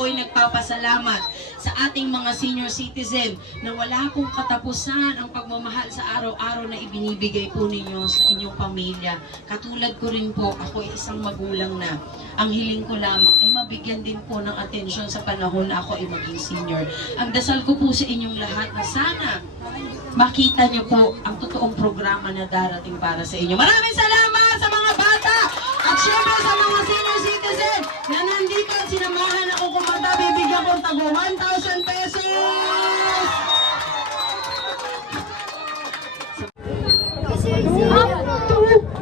po ay nagpapasalamat sa ating mga senior citizen na wala pong katapusan ang pagmamahal sa araw-araw na ibinibigay po ninyo sa inyong pamilya. Katulad ko rin po, ako ay isang magulang na. Ang hiling ko lamang ay mabigyan din po ng atensyon sa panahon na ako ay maging senior. Ang dasal ko po sa inyong lahat na sana makita niyo po ang totoong programa na darating para sa inyo. Maraming salamat sa mga bata at syempre sa mga senior citizen na nandito at sinamahan ako kumanta. Bibigyan ko tago 1,000 pesos!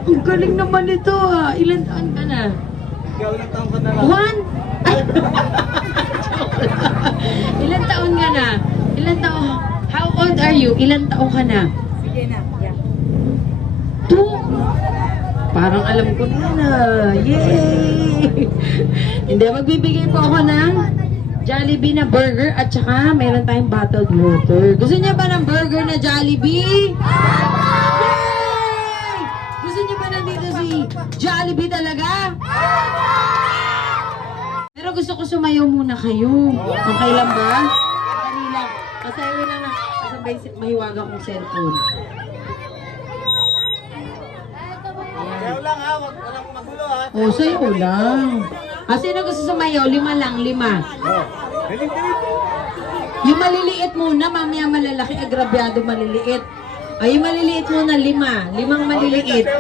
Ang galing naman ito ha. Ilan taon ka na? Ilang taon ka na lang? One? Ilan taon ka na? Ilan taon? How old are you? Ilan taon ka na? Sige na, yeah. 2? Parang alam ko na. Yay! Hindi, magbibigay po ako ng Jollibee na burger at saka meron tayong bottled water. Gusto niya ba ng burger na Jollibee? Yay! Gusto niya ba nandito si Jollibee talaga? Pero gusto ko sumayaw muna kayo. Okay lang ba? Dali lang. Pasayaw lang na. Kasabay mahiwaga kong cellphone. Sayaw lang ha, walang magulo ha. Oh, sayaw lang. Sino gusto sumayaw? 5 lang, 5. Galing-galing. Yung maliliit muna, mamaya malalaki, agrabyado maliliit. Ay, yung maliliit muna, 5. 5 maliliit. 5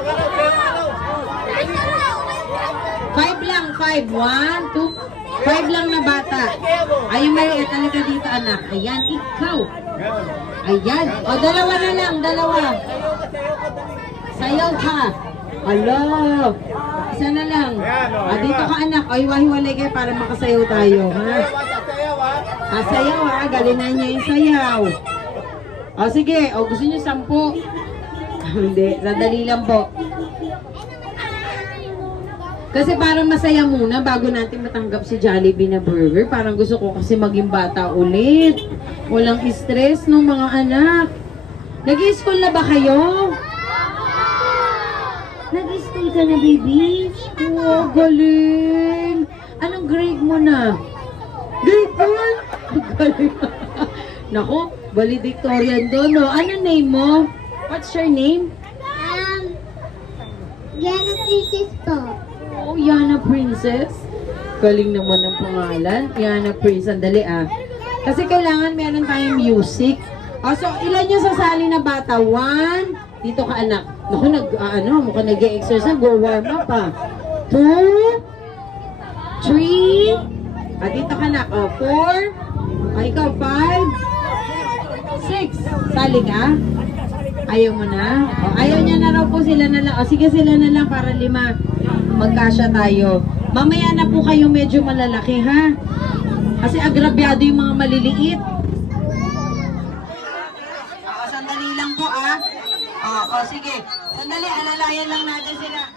lang, 5. 1, 2, 5 lang na bata. Ay, yung maliit, halika dito anak. Ayan, ikaw. Ayan. O, 2 na lang, 2. Sayaw ka. Alo. Isa na lang. Dito ka anak. O, hiwa-hiwalay kayo para makasayaw tayo. Ha? Sayaw ha. Galingan niya yung sayaw. O, sige. O, gusto niyo 10? Hindi. Sadali lang po. Kasi parang masaya muna bago natin matanggap si Jollibee na burger. Parang gusto ko kasi maging bata ulit. Walang stress ng mga anak. Nag-i-school na ba kayo? Nag-i-school ka na, baby? Oh, galing! Anong grade mo na? Grade 4? Galing. Nako, valedictorian doon, no? Ano name mo? What's your name? Yana Princess po. Oh, Yana Princess. Galing naman ang pangalan. Yana Princess. Sandali ah. Kasi kailangan meron tayong music. Oh, so ilan yung sasali na bata? 1. Dito ka anak. Naku, mukhang nag-exercise. Go warm up ah. 2. 3. Dito ka anak. Oh, 4. Ikaw 5. 6. Sali ka? Ayaw mo na? O, ayaw niya na raw po, sila na lang. O, sige sila na lang para 5. Magkasya tayo. Mamaya na po kayo medyo malalaki, ha? Kasi agrabyado yung mga maliliit. Sandali lang po, ah. Sige. Sandali, alalayan lang natin sila.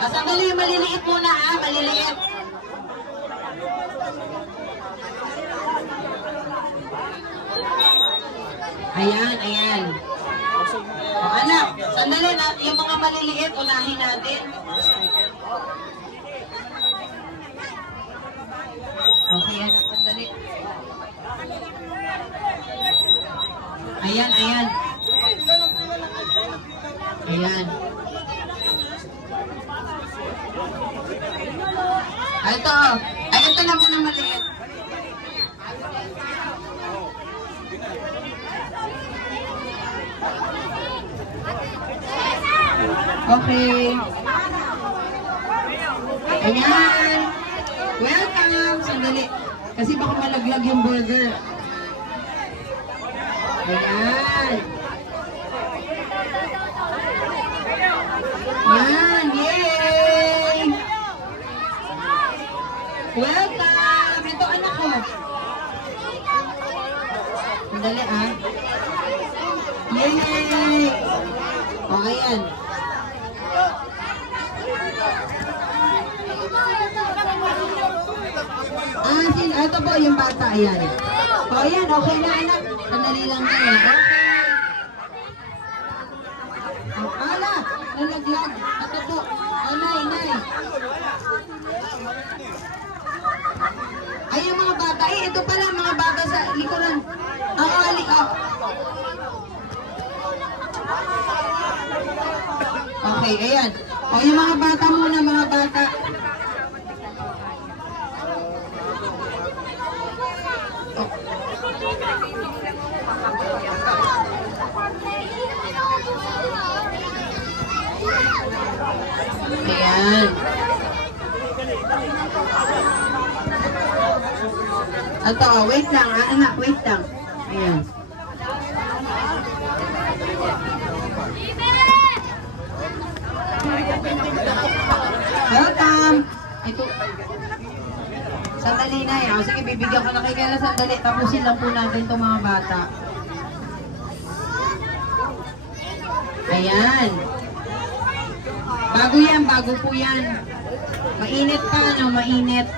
Sandali, maliliit muna, ha? Maliliit. Ayan, ayan. O, anak, sandali na, yung mga maliliit, unahin natin. Okay, anak, sandali. Ayan, ayan. Ayan. Ito, ito na muna maliit. Okay. Ayan. Welcome. Sandali. Kasi baka malaglag yung burger. Ayan. Ayan. Yay! Welcome. Ito anak ko. Sandali ah. Yay! O, ayan. Ito po yung bata, ayan. O, ayan, okay na anak. Sandali lang kayo, okay. Ala, nalaglag. Ito po. O, nay. ito pala mga bata sa likuran. Ali, Okay, ayan. O, yung mga bata muna, mga bata. Ayan. Ito, wait lang, anak, wait lang. Ayan. Welcome! Ito. Sandali na yan. Sige, bibigyan ko na kay Kayla sandali. Tapusin lang po natin itong mga bata. Ayan. Bago yan, bago po yan. Mainit pa, no? Mainit.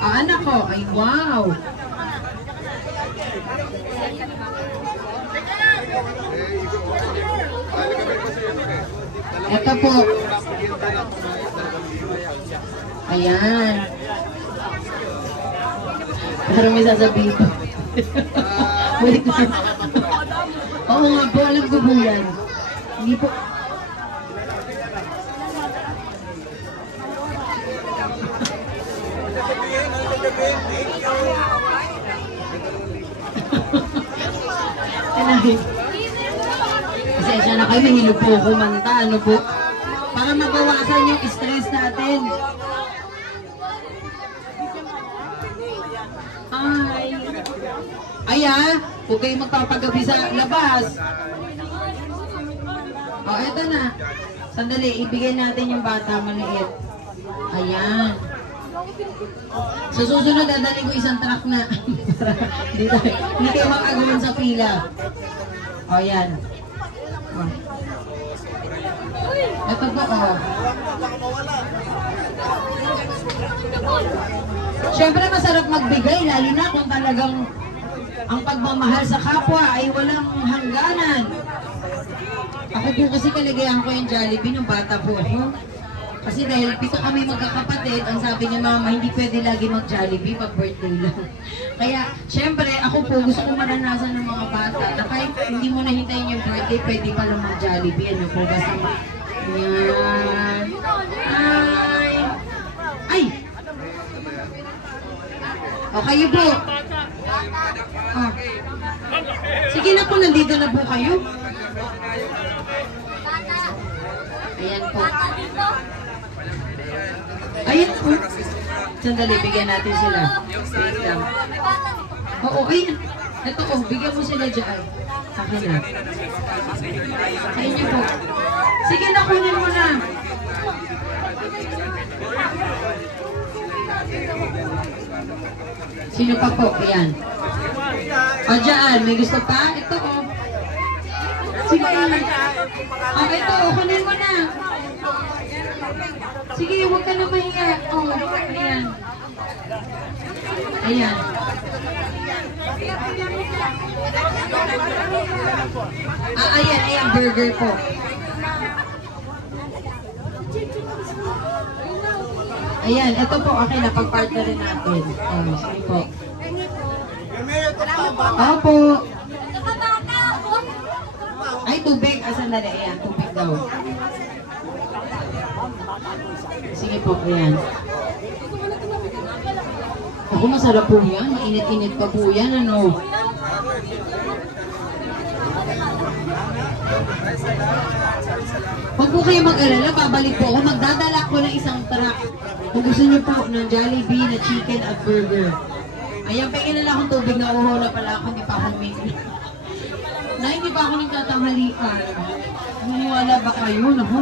Anak ko. Ay, wow. Ito po. Ayan. Pero may sasabihin po. Wait lang. Oo nga po, alam ko po yan. Hindi po. Pasensya na kayo, mahilo po kumanta. Ano po? Para mabawasan yung stress natin. Hi! Ay huwag kayong magpapagabi sa labas. O, eto na. Sandali, ibigay natin yung bata maliit. Ayan. Sa susunod, dadali ko isang truck na. Hindi kayo makagulong sa pila. O, yan. O. Ito po, o. Siyempre, masarap magbigay, lalo na kung talagang ang pagmamahal sa kapwa ay walang hangganan. Ako po kasi kaligayahan ko yung Jollibee nung bata po ako. Kasi dahil pito kami magkakapatid, ang sabi ni mama, hindi pwede lagi mag-Jollibee pag birthday lang. Kaya, syempre, ako po gusto ko maranasan ng mga bata na kahit hindi mo na hintayin yung birthday, pwede pala mag-Jollibee. Ano po, basta yan. Ay! O, kayo po. Oh. Sige na po, nandito na po kayo. Ayan po. Ayan po. Sandali, bigyan natin sila. Wait lang. Oo, ayan. Ito po, bigyan mo sila dyan. Akin na. Sa inyo po. Sige na, kunin mo na. Sino pa po? Ayan. O, dyan. May gusto pa? Ito, o. Sige. O, ito, o. Kunin mo na. Sige, huwag ka na mahiya. O, ayan. Ayan. Ayan, ayan. Burger po. Ayan, ito po. Okay, napag-partner rin natin. O, sige po. Opo. Ay, tubig. Asan na rin? Ayan, tubig daw. Sige po, ayan. Ako, masarap po yan. Mainit-init pa po yan, ano. Huwag po kayo mag-alala, babalik po ako. Magdadala ko ng isang truck. Kung gusto niyo po ng Jollibee na chicken at burger. Ayan, pingin na lang akong tubig na uho na pala ako, hindi pa ako may... Na hindi pa ako nagtatanghalian. Maniwala ba kayo? Naku,